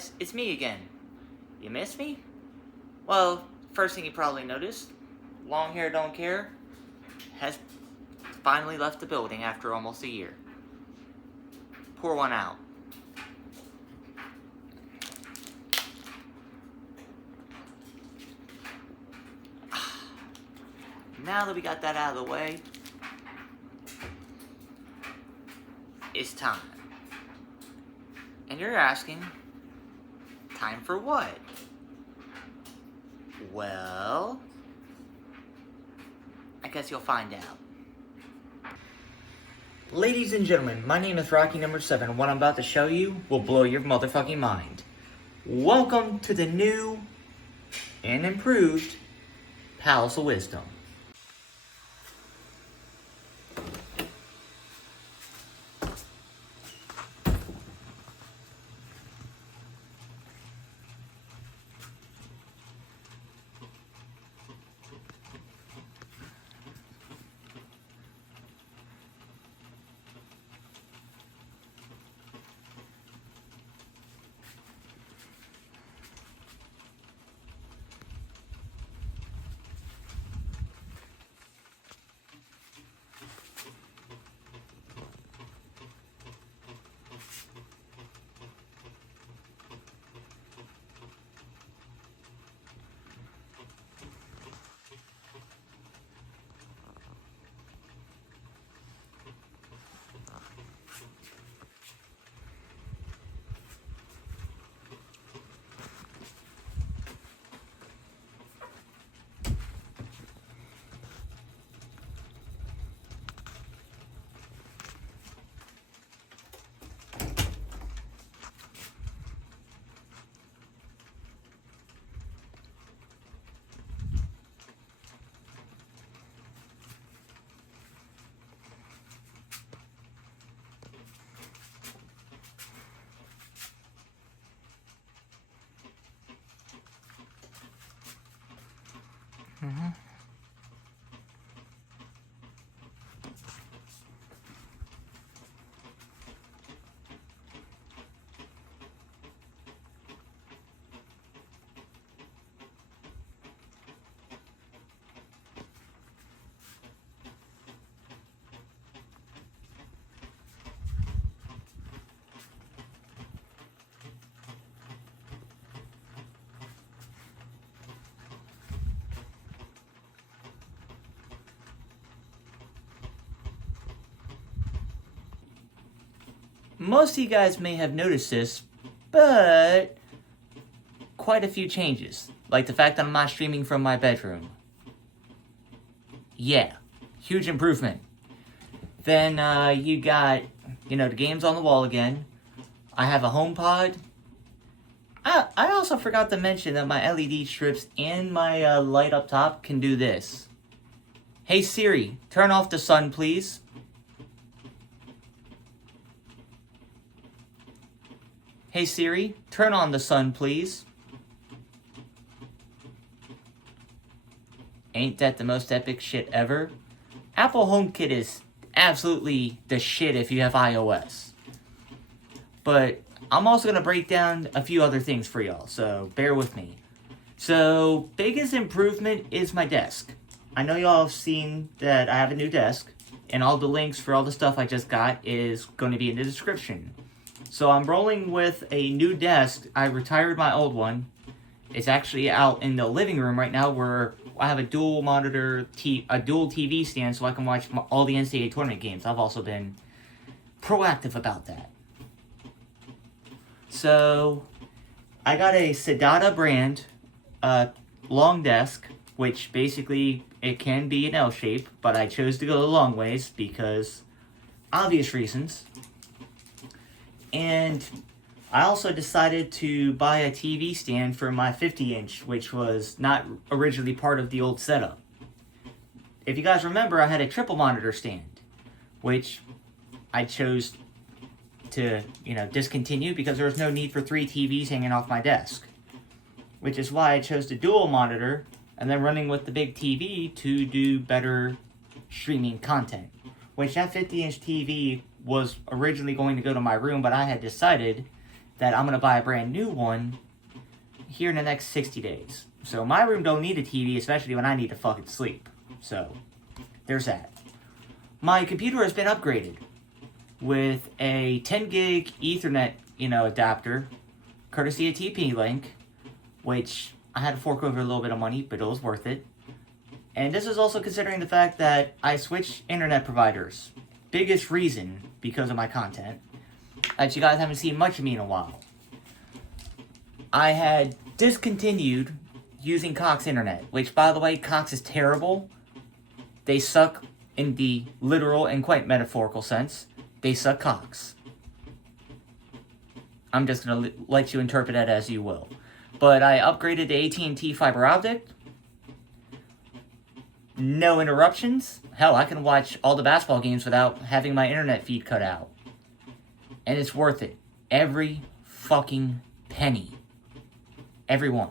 guys, it's me again. You missed me? Well, first thing you probably noticed, Long Hair Don't Care has finally left the building after almost a year. Pour one out. Now that we got that out of the way, it's time. And you're asking, time for what? Well, I guess you'll find out. Ladies and gentlemen, my name is Rocky number 7. What I'm about to show you will blow your motherfucking mind. Welcome to the new and improved Palace of Wisdom. Most of you guys may have noticed this, but quite a few changes. Like the fact that I'm not streaming from my bedroom. Yeah, huge improvement. Then you got, the games on the wall again. I have a HomePod. I also forgot to mention that my LED strips and my light up top can do this. Hey Siri, turn off the sun, please. Hey Siri, turn on the sun, please. Ain't that the most epic shit ever? Apple HomeKit is absolutely the shit if you have iOS. But I'm also going to break down a few other things for y'all, so bear with me. So, biggest improvement is my desk. I know y'all have seen that I have a new desk, and all the links for all the stuff I just got is going to be in the description. So I'm rolling with a new desk. I retired my old one. It's actually out in the living room right now where I have a dual monitor, a dual TV stand so I can watch all the NCAA tournament games. I've also been proactive about that. So I got a Sedata brand long desk, which basically it can be an L shape, but I chose to go the long ways because obvious reasons. And I also decided to buy a TV stand for my 50-inch, which was not originally part of the old setup. If you guys remember, I had a triple monitor stand, which I chose to, discontinue because there was no need for 3 TVs hanging off my desk. Which is why I chose the dual monitor and then running with the big TV to do better streaming content. Which that 50-inch TV was originally going to go to my room, but I had decided that I'm going to buy a brand new one here in the next 60 days. So my room don't need a TV, especially when I need to fucking sleep. So, there's that. My computer has been upgraded with a 10 gig Ethernet, adapter, courtesy of TP-Link, which I had to fork over a little bit of money, but it was worth it. And this is also considering the fact that I switched internet providers. Biggest reason, because of my content, that you guys haven't seen much of me in a while. I had discontinued using Cox Internet, which, by the way, Cox is terrible. They suck in the literal and quite metaphorical sense. They suck Cox. I'm just going to let you interpret that as you will. But I upgraded to AT&T fiber optic. No interruptions. Hell, I can watch all the basketball games without having my internet feed cut out. And it's worth it. Every fucking penny. Every one.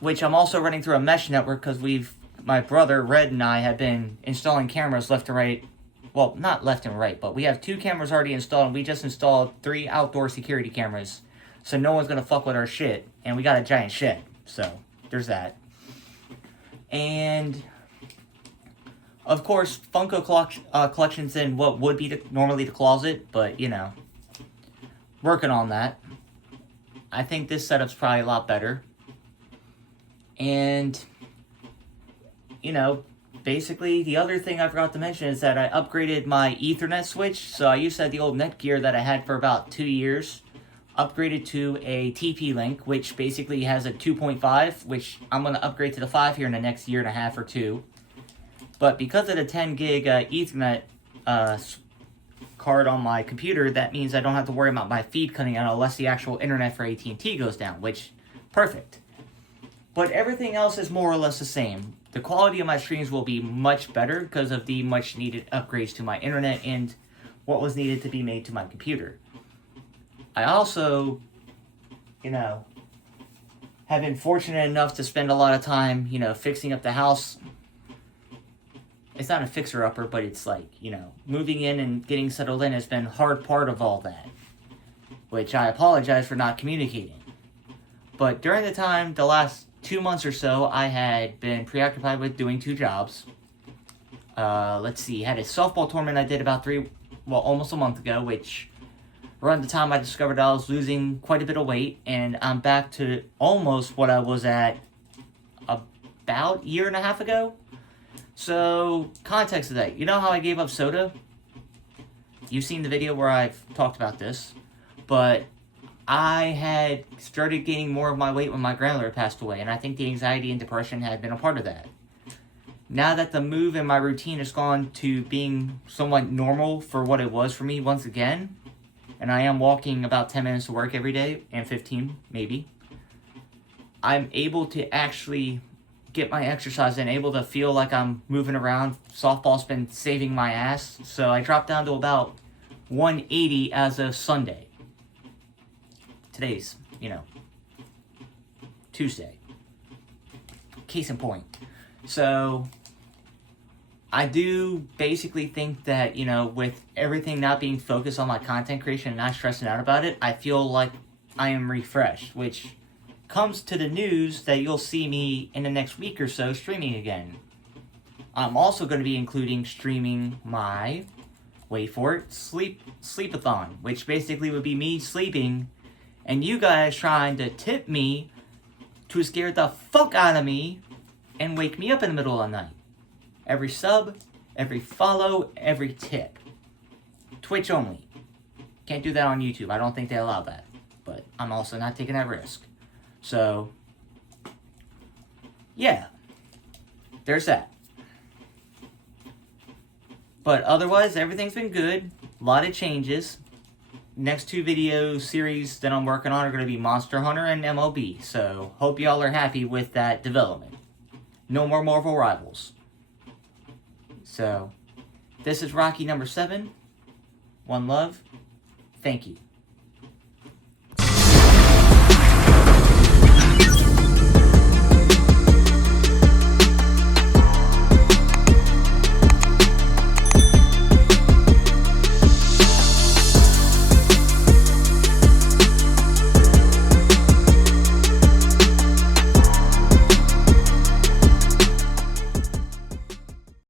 Which I'm also running through a mesh network because my brother, Red, and I have been installing cameras left and right. Well, not left and right, but we have 2 cameras already installed, and we just installed 3 outdoor security cameras. So no one's going to fuck with our shit. And we got a giant shed. So, there's that. And, of course, Funko collections in what would be normally the closet, but, working on that. I think this setup's probably a lot better. And, basically, the other thing I forgot to mention is that I upgraded my Ethernet switch. So I used to have the old Netgear that I had for about 2 years. Upgraded to a TP-Link, which basically has a 2.5, which I'm going to upgrade to the 5 here in the next year and a half or 2. But because of the 10 gig Ethernet card on my computer, that means I don't have to worry about my feed cutting out unless the actual internet for AT&T goes down, which, perfect. But everything else is more or less the same. The quality of my streams will be much better because of the much needed upgrades to my internet and what was needed to be made to my computer. I also, have been fortunate enough to spend a lot of time, fixing up the house. It's not a fixer-upper, but it's like, moving in and getting settled in has been a hard part of all that. Which I apologize for not communicating. But during the time, the last 2 months or so, I had been preoccupied with doing 2 jobs. Let's see, had a softball tournament I did about almost a month ago, which around the time I discovered I was losing quite a bit of weight, and I'm back to almost what I was at about a year and a half ago. So, context of that. You know how I gave up soda? You've seen the video where I've talked about this. But I had started gaining more of my weight when my grandmother passed away, and I think the anxiety and depression had been a part of that. Now that the move in my routine has gone to being somewhat normal for what it was for me once again, and I am walking about 10 minutes to work every day, and 15, maybe, I'm able to actually get my exercise and able to feel like I'm moving around. Softball's been saving my ass, so I dropped down to about 180 as of Sunday. Today's, Tuesday. Case in point. So, I do basically think that, with everything not being focused on my content creation and not stressing out about it, I feel like I am refreshed, which comes to the news that you'll see me in the next week or so streaming again. I'm also going to be including streaming my, wait for it, sleepathon, which basically would be me sleeping and you guys trying to tip me to scare the fuck out of me and wake me up in the middle of the night. Every sub, every follow, every tip. Twitch only. Can't do that on YouTube. I don't think they allow that. But I'm also not taking that risk. So, yeah. There's that. But otherwise, everything's been good. A lot of changes. Next 2 video series that I'm working on are going to be Monster Hunter and MLB. So, hope y'all are happy with that development. No more Marvel Rivals. So, this is Rocky number 7. One love. Thank you.